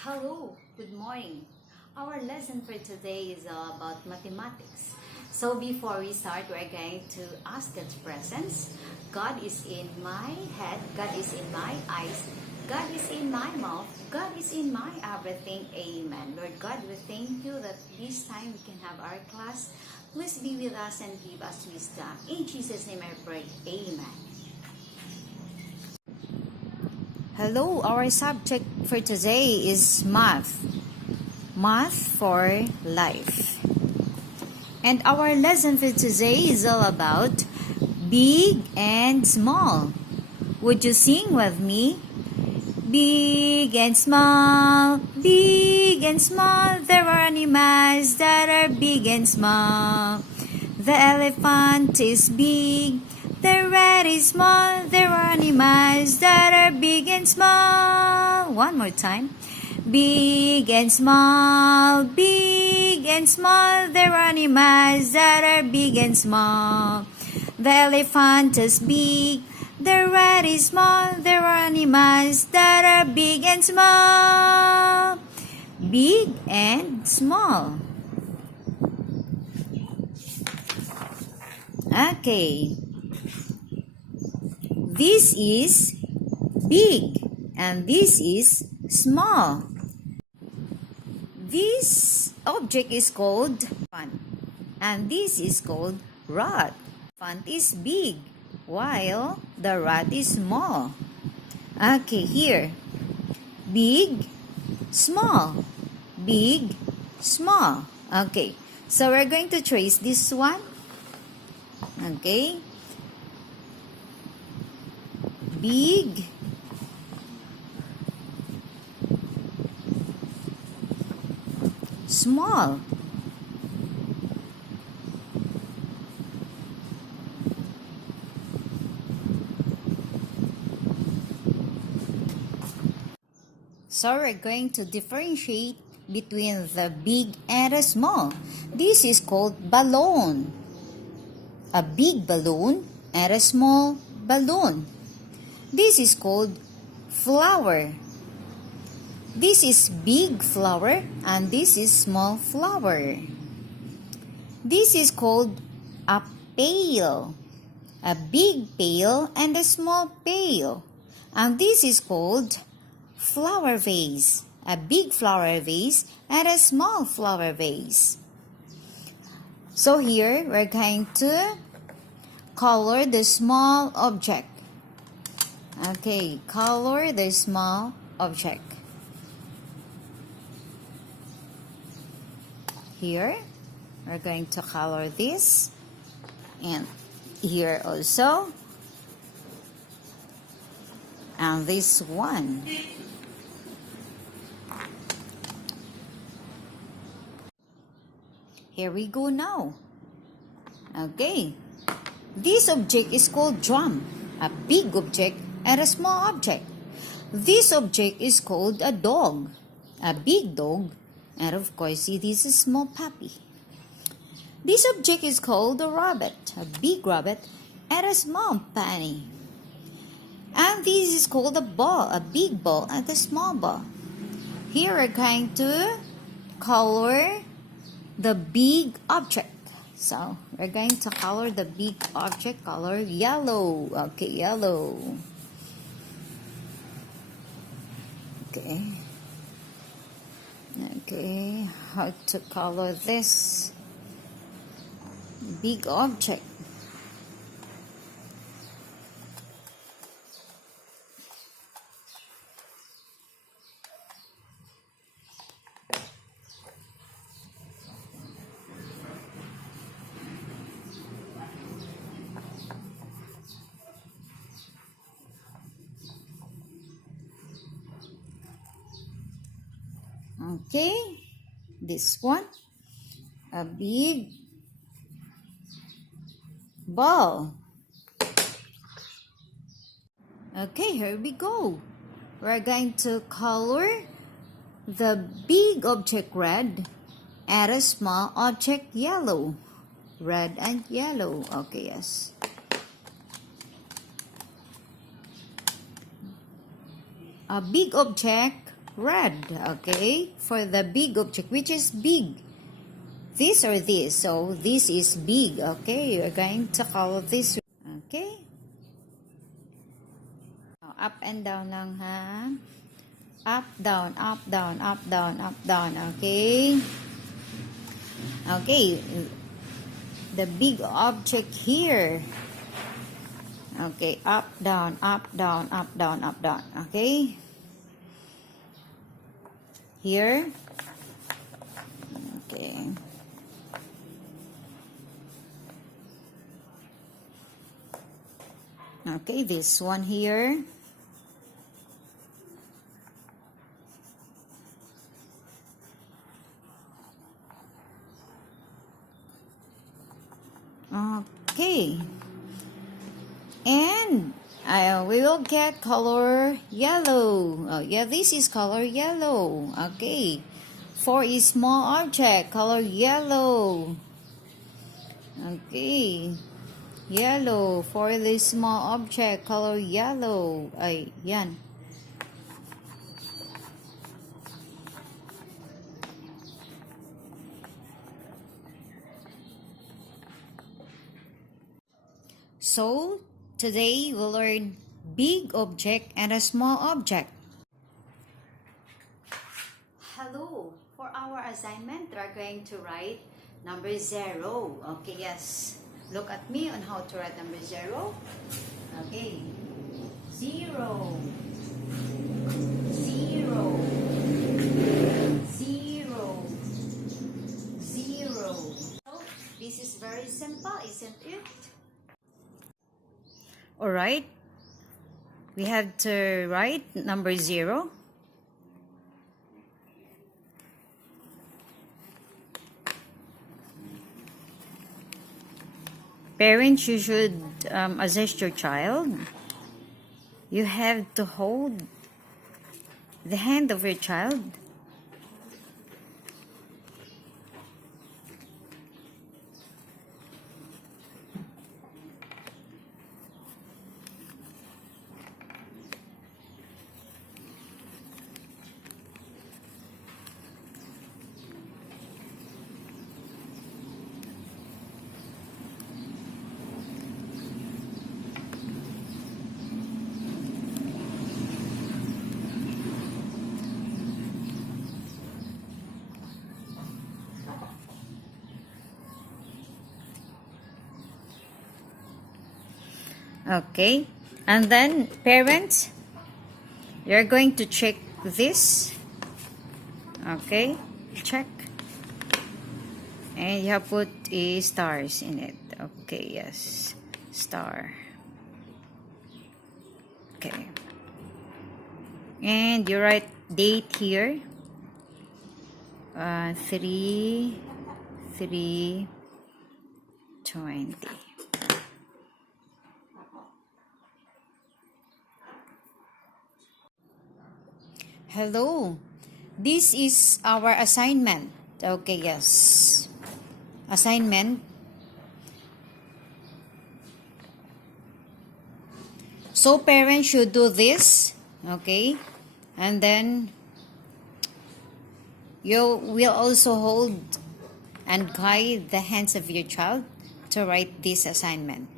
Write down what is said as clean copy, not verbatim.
Hello, good morning. Our lesson for today is all about mathematics. So before we start, we're going to ask God's presence. God is in my head, God is in my eyes, God is in my mouth, God is in my everything. Amen. Lord God, we thank you that this time we can have our class. Please be with us and give us wisdom. In Jesus' name I pray. Amen. Hello, our subject for today is math. Math for life. And our lesson for today is all about big and small. Would you sing with me? Big and small, there are animals that are big and small. The elephant is big, the rat is small, there are animals that are big and small. One more time. Big and small, there are animals that are big and small. The elephant is big, the rat is small, there are animals that are big and small. Big and small. Okay. This is big and this is small. This object is called elephant and this is called rat. Elephant is big while the rat is small. Okay, here. Big, small. Big, small. Okay, so we're going to trace this one. Okay. Big, small. So we're going to differentiate between the big and the small. This is called balloon. A big balloon and a small balloon. This is called flower. This is big flower and this is small flower. This is called a pail. A big pail and a small pail. And this is called flower vase. A big flower vase and a small flower vase. So here we're going to color the small object. Okay, color the small object. Here, we're going to color this. And here also. And this one. Here we go now. Okay. This object is called drum. A big object and a small object. This object is called a dog. A big dog. And of course, it is a small puppy. This object is called a rabbit. A big rabbit and a small bunny. And this is called a ball. A big ball and a small ball. Here we're going to color the big object. So, we're going to color the big object color yellow. Okay, yellow. Okay. Okay, how to color this big object? Okay, this one, a big ball. Okay, here we go. We're going to color the big object red and a small object yellow. Red and yellow. Okay, yes. A big object red. Okay, for the big object, which is big, this or this. So this is big. Okay, you're going to color this. Okay, up and down lang ha. Up, down, up, down, up, down, up, down. Okay. Okay, the big object here. Okay, up, down, up, down, up, down, up, down. Okay. Here. Okay. Okay, this one here. Okay. And we will get color yellow. Oh, yeah, this is color yellow. Okay. For a small object, color yellow. Okay. Yellow. For the small object, color yellow. Ay, yan. So, today we'll learn big object and a small object. Hello. For our assignment, we're going to write number 0. Okay, yes. Look at me on how to write number 0. Okay. 0. 0. 0. 0. So, this is very simple, isn't it? Alright, we have to write number 0. Parents, you should assist your child. You have to hold the hand of your child. Okay, and then parents, you're going to check this. Okay, check, and you have put a stars in it. Okay, yes, star. Okay, and you write date here. 3/3/20. Hello, this is our assignment. Okay, yes. Assignment. So parents should do this, okay? And then you will also hold and guide the hands of your child to write this assignment.